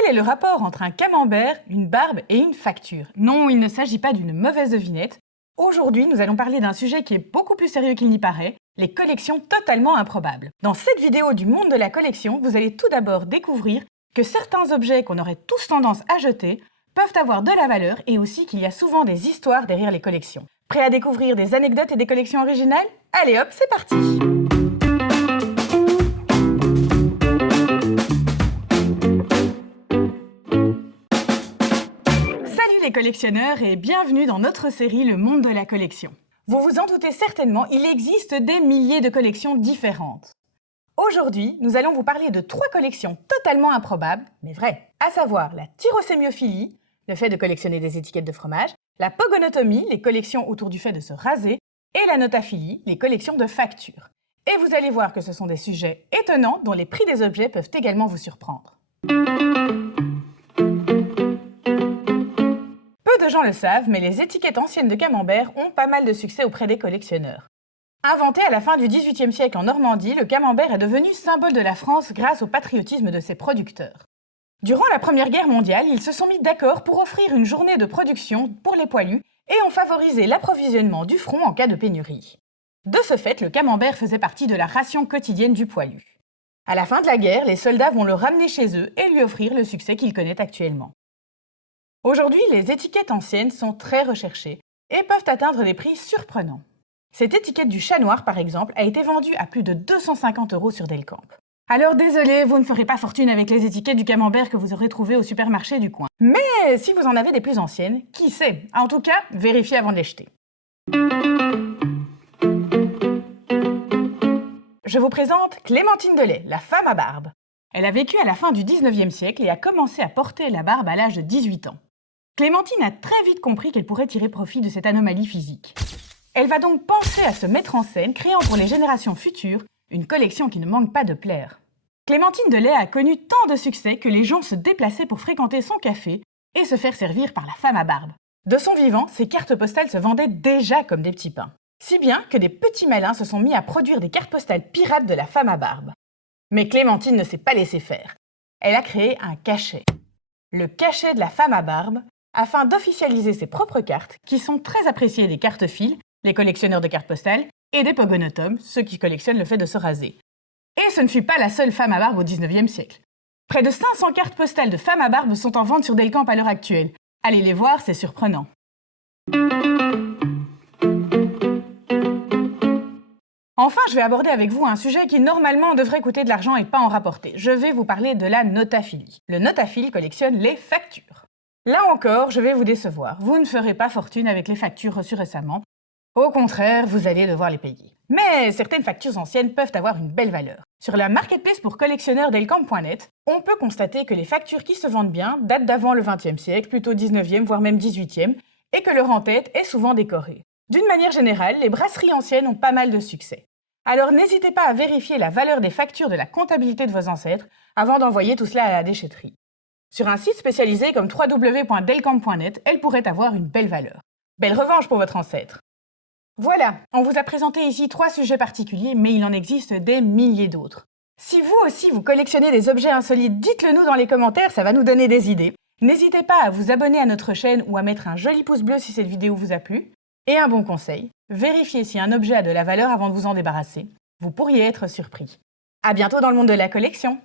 Quel est le rapport entre un camembert, une barbe et une facture? Non, il ne s'agit pas d'une mauvaise devinette. Aujourd'hui, nous allons parler d'un sujet qui est beaucoup plus sérieux qu'il n'y paraît, les collections totalement improbables. Dans cette vidéo du monde de la collection, vous allez tout d'abord découvrir que certains objets qu'on aurait tous tendance à jeter peuvent avoir de la valeur et aussi qu'il y a souvent des histoires derrière les collections. Prêt à découvrir des anecdotes et des collections originales? Allez hop, c'est parti! Salut les collectionneurs et bienvenue dans notre série Le Monde de la collection. Vous vous en doutez certainement, il existe des milliers de collections différentes. Aujourd'hui, nous allons vous parler de 3 collections totalement improbables, mais vraies, à savoir la tyrosémiophilie, le fait de collectionner des étiquettes de fromage, la pogonotomie, les collections autour du fait de se raser, et la notaphilie, les collections de factures. Et vous allez voir que ce sont des sujets étonnants dont les prix des objets peuvent également vous surprendre. Peu de gens le savent, mais les étiquettes anciennes de camembert ont pas mal de succès auprès des collectionneurs. Inventé à la fin du XVIIIe siècle en Normandie, le camembert est devenu symbole de la France grâce au patriotisme de ses producteurs. Durant la Première Guerre mondiale, ils se sont mis d'accord pour offrir une journée de production pour les poilus et ont favorisé l'approvisionnement du front en cas de pénurie. De ce fait, le camembert faisait partie de la ration quotidienne du poilu. À la fin de la guerre, les soldats vont le ramener chez eux et lui offrir le succès qu'il connaît actuellement. Aujourd'hui, les étiquettes anciennes sont très recherchées et peuvent atteindre des prix surprenants. Cette étiquette du chat noir, par exemple, a été vendue à plus de 250 € sur Delcamp. Alors désolé, vous ne ferez pas fortune avec les étiquettes du camembert que vous aurez trouvées au supermarché du coin. Mais si vous en avez des plus anciennes, qui sait? En tout cas, vérifiez avant de les jeter. Je vous présente Clémentine Delay, la femme à barbe. Elle a vécu à la fin du 19e siècle et a commencé à porter la barbe à l'âge de 18 ans. Clémentine a très vite compris qu'elle pourrait tirer profit de cette anomalie physique. Elle va donc penser à se mettre en scène, créant pour les générations futures une collection qui ne manque pas de plaire. Clémentine Delay a connu tant de succès que les gens se déplaçaient pour fréquenter son café et se faire servir par la femme à barbe. De son vivant, ses cartes postales se vendaient déjà comme des petits pains. Si bien que des petits malins se sont mis à produire des cartes postales pirates de la femme à barbe. Mais Clémentine ne s'est pas laissée faire. Elle a créé un cachet. Le cachet de la femme à barbe, afin d'officialiser ses propres cartes, qui sont très appréciées des cartophiles, les collectionneurs de cartes postales, et des pogonotomes, ceux qui collectionnent le fait de se raser. Et ce ne fut pas la seule femme à barbe au 19e siècle. Près de 500 cartes postales de femmes à barbe sont en vente sur Delcamp à l'heure actuelle. Allez les voir, c'est surprenant. Enfin, je vais aborder avec vous un sujet qui normalement devrait coûter de l'argent et pas en rapporter. Je vais vous parler de la notaphilie. Le notaphile collectionne les factures. Là encore, je vais vous décevoir. Vous ne ferez pas fortune avec les factures reçues récemment. Au contraire, vous allez devoir les payer. Mais certaines factures anciennes peuvent avoir une belle valeur. Sur la marketplace pour collectionneurs Delcamp.net, on peut constater que les factures qui se vendent bien datent d'avant le XXe siècle, plutôt 19e, voire même 18e, et que leur en-tête est souvent décorée. D'une manière générale, les brasseries anciennes ont pas mal de succès. Alors n'hésitez pas à vérifier la valeur des factures de la comptabilité de vos ancêtres avant d'envoyer tout cela à la déchetterie. Sur un site spécialisé comme www.delcamp.net, elle pourrait avoir une belle valeur. Belle revanche pour votre ancêtre. Voilà, on vous a présenté ici 3 sujets particuliers, mais il en existe des milliers d'autres. Si vous aussi vous collectionnez des objets insolites, dites-le nous dans les commentaires, ça va nous donner des idées. N'hésitez pas à vous abonner à notre chaîne ou à mettre un joli pouce bleu si cette vidéo vous a plu. Et un bon conseil, vérifiez si un objet a de la valeur avant de vous en débarrasser. Vous pourriez être surpris. À bientôt dans le monde de la collection!